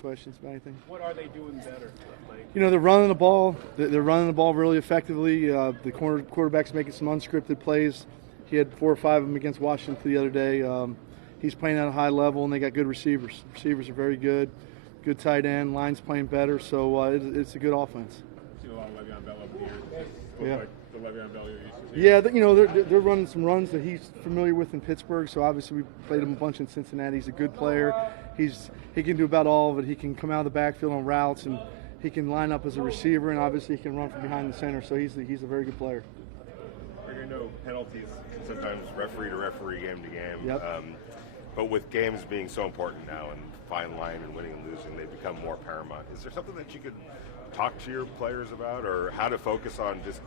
questions about anything. What are they doing better? They're running the ball. They're running the ball really effectively. The quarterback's making some unscripted plays. He had 4 or 5 of them against Washington the other day. He's playing at a high level, and they got good receivers. Receivers are very good. Good tight end. Line's playing better, so it's a good offense. Seen a lot of Le'Veon Bell over the years. Yeah. Like the Le'Veon Bell you're used to seeing. Yeah, they're running some runs that he's familiar with in Pittsburgh. So obviously we played him a bunch in Cincinnati. He's a good player. He can do about all of it. He can come out of the backfield on routes, and he can line up as a receiver, and obviously he can run from behind the center. So he's a very good player. I know penalties can sometimes referee to referee, game to game. Yep. But with games being so important now and fine line and winning and losing, they become more paramount. Is there something that you could talk to your players about, or how to focus on just?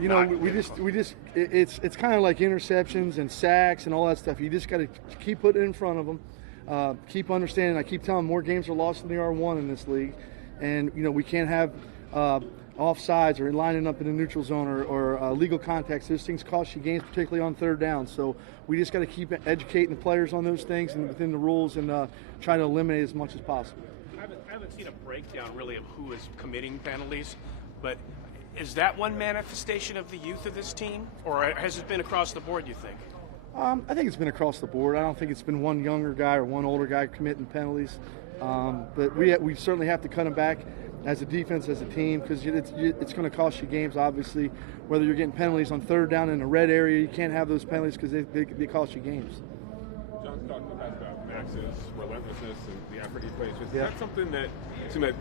It's kind of like interceptions and sacks and all that stuff. You just got to keep putting it in front of them, keep understanding. I keep telling them more games are lost than they are won in this league, and we can't have offsides or lining up in the neutral zone or legal contacts. Those things cost you games, particularly on third down. So we just got to keep educating the players on those things and within the rules, and try to eliminate as much as possible. I haven't seen a breakdown really of who is committing penalties, but is that one manifestation of the youth of this team, or has it been across the board, you think? I think it's been across the board. I don't think it's been one younger guy or one older guy committing penalties. But we certainly have to cut them back as a defense, as a team, because it's going to cost you games, obviously. Whether you're getting penalties on third down in a red area, you can't have those penalties because they cost you games. John's talking about Max's relentlessness and the effort he plays with. Yeah. Is that something that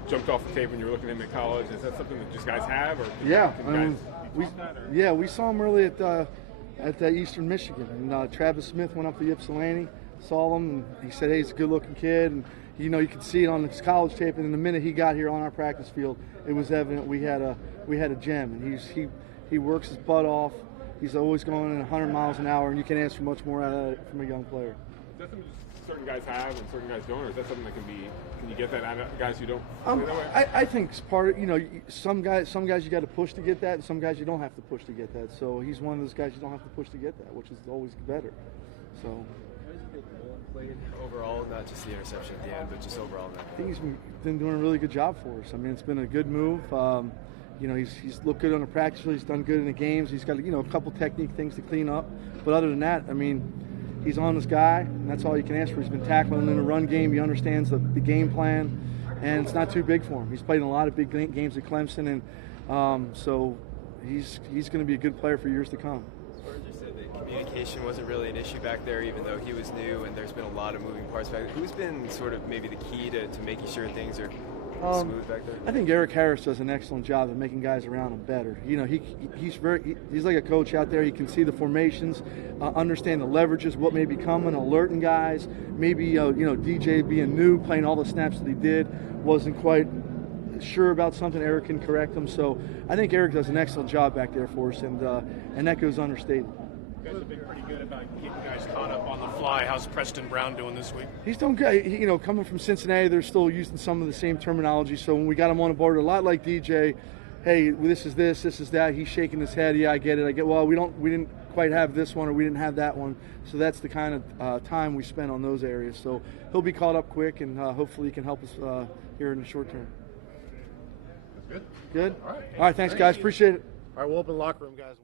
jumped off the tape when you were looking at him in college? Is that something that just guys have? Or we saw him early at Eastern Michigan, and Travis Smith went up to Ypsilanti, saw him, and he said, "Hey, he's a good-looking kid." And you could see it on his college tape, and the minute he got here on our practice field, it was evident we had a gem. And he works his butt off. He's always going at 100 miles an hour, and you can ask for much more out of it from a young player. Is that something certain guys have and certain guys don't, or is that something that can you get that out of guys who don't play that way? I think it's part of, some guys you got to push to get that, and some guys you don't have to push to get that. So he's one of those guys you don't have to push to get that, which is always better. So. How does he think Nolan played overall, not just the interception at the end, but just overall? I think he's been doing a really good job for us. I mean, it's been a good move. He's looked good on the practice field. He's done good in the games. He's got a couple technique things to clean up, but other than that, I mean, he's on this guy, and that's all you can ask for. He's been tackling in the run game. He understands the game plan, and it's not too big for him. He's played in a lot of big games at Clemson, and so he's going to be a good player for years to come. Spurrier said that communication wasn't really an issue back there, even though he was new, and there's been a lot of moving parts back there. Who's been sort of maybe the key to making sure things are smooth back there? I think Eric Harris does an excellent job of making guys around him better. He's like a coach out there. He can see the formations, understand the leverages, what may be coming, alerting guys. Maybe DJ being new, playing all the snaps that he did, wasn't quite sure about something. Eric can correct him. So I think Eric does an excellent job back there for us, and that goes understated. You guys have been pretty good about getting guys caught up on the fly. How's Preston Brown doing this week? He's doing good. Coming from Cincinnati, they're still using some of the same terminology. So when we got him on board, a lot like DJ, hey, this is that. He's shaking his head. Yeah, I get it. Well, we didn't quite have this one, or we didn't have that one. So that's the kind of time we spent on those areas. So he'll be caught up quick, and hopefully he can help us here in the short term. That's good. Good? All right, thanks, guys. Appreciate it. All right, we'll open the locker room, guys.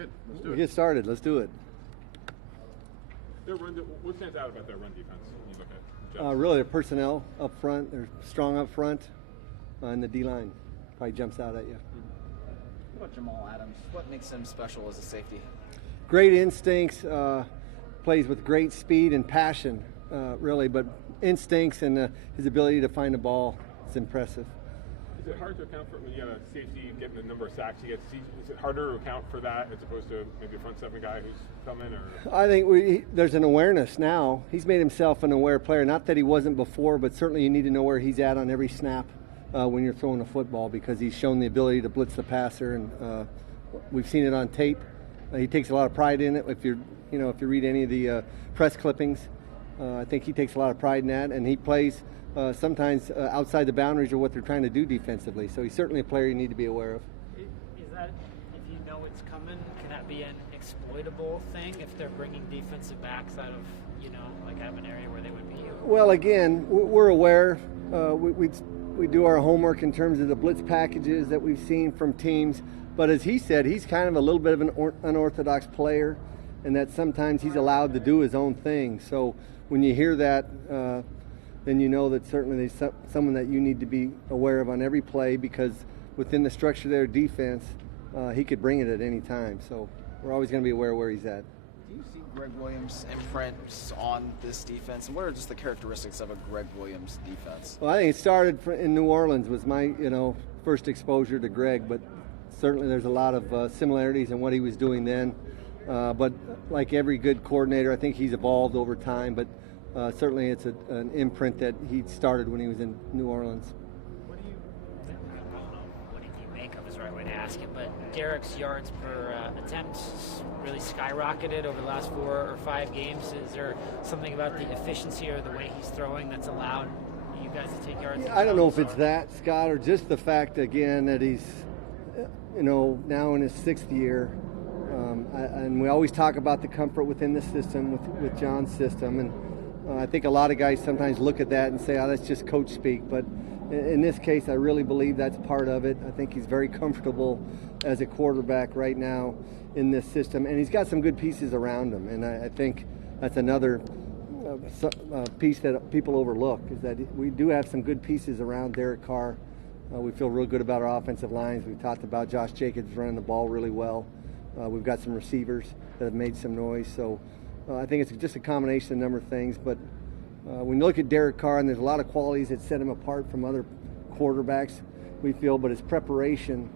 good. Let's do We it. get started. Let's do it. What stands out about their run defense when you look at Jets? Really, the personnel up front. They're strong up front, and the D-line probably jumps out at you. What about Jamal Adams? What makes him special as a safety? Great instincts, plays with great speed and passion, really, but instincts and his ability to find the ball is impressive. Is it hard to account for when you have a safety getting the number of sacks he gets? Is it harder to account for that as opposed to maybe a front seven guy who's coming? Or I think there's an awareness now. He's made himself an aware player. Not that he wasn't before, but certainly you need to know where he's at on every snap when you're throwing a football, because he's shown the ability to blitz the passer, and we've seen it on tape. He takes a lot of pride in it. If you read any of the press clippings, I think he takes a lot of pride in that, and he plays sometimes outside the boundaries of what they're trying to do defensively. So he's certainly a player you need to be aware of. Is that, if you know it's coming, can that be an exploitable thing if they're bringing defensive backs out of, like out of an area where they would be? Well, again, we're aware. We do our homework in terms of the blitz packages that we've seen from teams. But as he said, he's kind of a little bit of an unorthodox player, and that sometimes he's allowed to do his own thing. So when you hear that, then you know that certainly there's someone that you need to be aware of on every play, because within the structure of their defense, he could bring it at any time. So we're always going to be aware where he's at. Do you see Greg Williams' imprints on this defense? And what are just the characteristics of a Greg Williams defense? Well, I think it started in New Orleans was my first exposure to Greg, but certainly there's a lot of similarities in what he was doing then. But like every good coordinator, I think he's evolved over time, but certainly it's an imprint that he started when he was in New Orleans. What do you think? I don't know what do you make of is the right way to ask it, but Derek's yards per attempt really skyrocketed over the last 4 or 5 games. Is there something about the efficiency or the way he's throwing that's allowed you guys to take yards? I don't know if it's that, Scott, or just the fact, again, that he's now in his 6th year. And we always talk about the comfort within the system, with John's system. And I think a lot of guys sometimes look at that and say, oh, that's just coach speak. But in this case, I really believe that's part of it. I think he's very comfortable as a quarterback right now in this system. And he's got some good pieces around him. And I think that's another piece that people overlook, is that we do have some good pieces around Derek Carr. We feel real good about our offensive lines. We've talked about Josh Jacobs running the ball really well. We've got some receivers that have made some noise. So I think it's just a combination of a number of things. But when you look at Derek Carr, and there's a lot of qualities that set him apart from other quarterbacks, we feel, but his preparation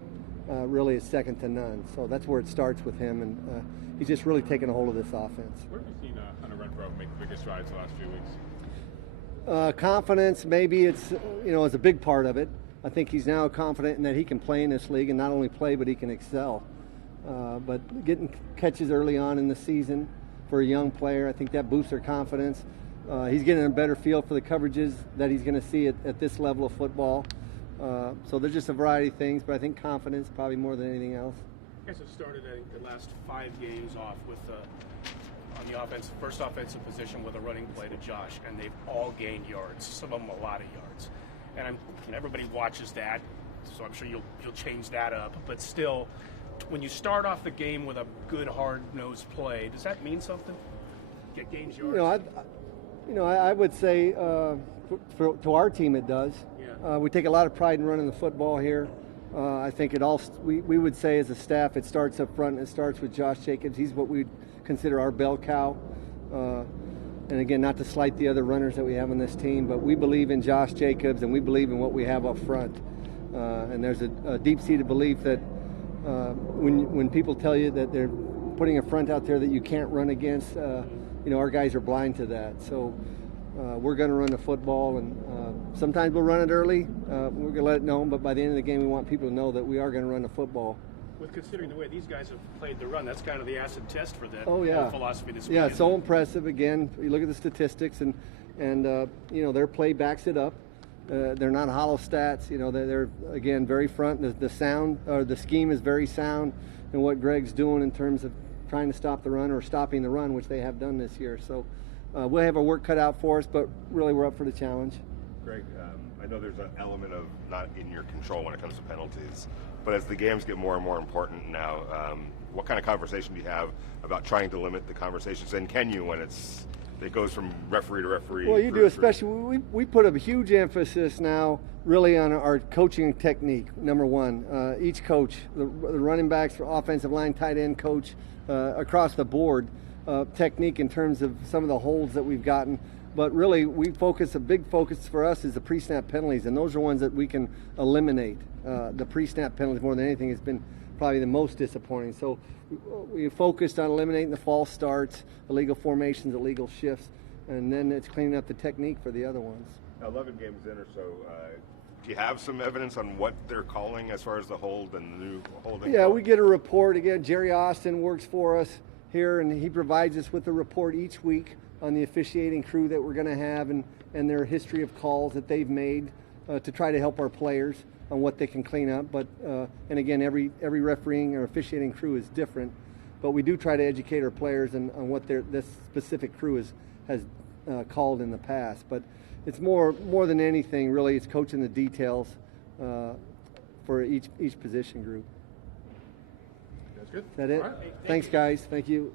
really is second to none. So that's where it starts with him, and he's just really taken a hold of this offense. Where have you seen Hunter Renfrow make the biggest strides the last few weeks? Confidence, maybe it's a big part of it. I think he's now confident in that he can play in this league, and not only play, but he can excel. But getting catches early on in the season for a young player, I think that boosts their confidence. He's getting a better feel for the coverages that he's going to see at this level of football. So there's just a variety of things, but I think confidence probably more than anything else. You guys have started, I think, the last 5 games off with on the first offensive position with a running play to Josh, and they've all gained yards. Some of them a lot of yards, and everybody watches that, so I'm sure you'll change that up. But still, when you start off the game with a good hard-nosed play, does that mean something? Gains yards. I would say to our team it does. Yeah. We take a lot of pride in running the football here. I think we would say as a staff it starts up front, and it starts with Josh Jacobs. He's what we'd consider our bell cow. And again, not to slight the other runners that we have on this team, but we believe in Josh Jacobs, and we believe in what we have up front. And there's a deep-seated belief that when people tell you that they're putting a front out there that you can't run against, our guys are blind to that. So we're going to run the football, and sometimes we'll run it early. We're going to let it know, but by the end of the game, we want people to know that we are going to run the football. With considering the way these guys have played the run, that's kind of the acid test for that philosophy this week. Yeah, it's so impressive. Again, you look at the statistics, and their play backs it up. They're not hollow stats. They're again very front. The sound or the scheme is very sound in what Greg's doing in terms of trying to stop the run or stopping the run, which they have done this year. So we'll have our work cut out for us, but really we're up for the challenge. Greg, I know there's an element of not in your control when it comes to penalties, but as the games get more and more important now, what kind of conversation do you have about trying to limit the conversations, and can you when it goes from referee to referee? Well, you do, especially we put a huge emphasis now really on our coaching technique. Number one, each coach, the running backs, offensive line, tight end coach, across the board, technique in terms of some of the holds that we've gotten. But really, a big focus for us is the pre-snap penalties, and those are ones that we can eliminate. The pre-snap penalties, more than anything, has been probably the most disappointing. So we focused on eliminating the false starts, illegal formations, illegal shifts, and then it's cleaning up the technique for the other ones. 11 games in or so, do you have some evidence on what they're calling as far as the hold and the new holding? Yeah, we get a report. Again, Jerry Austin works for us here, and he provides us with a report each week on the officiating crew that we're going to have and their history of calls that they've made to try to help our players on what they can clean up. But and again, every refereeing or officiating crew is different, but we do try to educate our players on what this specific crew has called in the past. But it's more than anything, really, it's coaching the details for each position group. That's good. Is that it? All right. Thanks, guys. Thank you.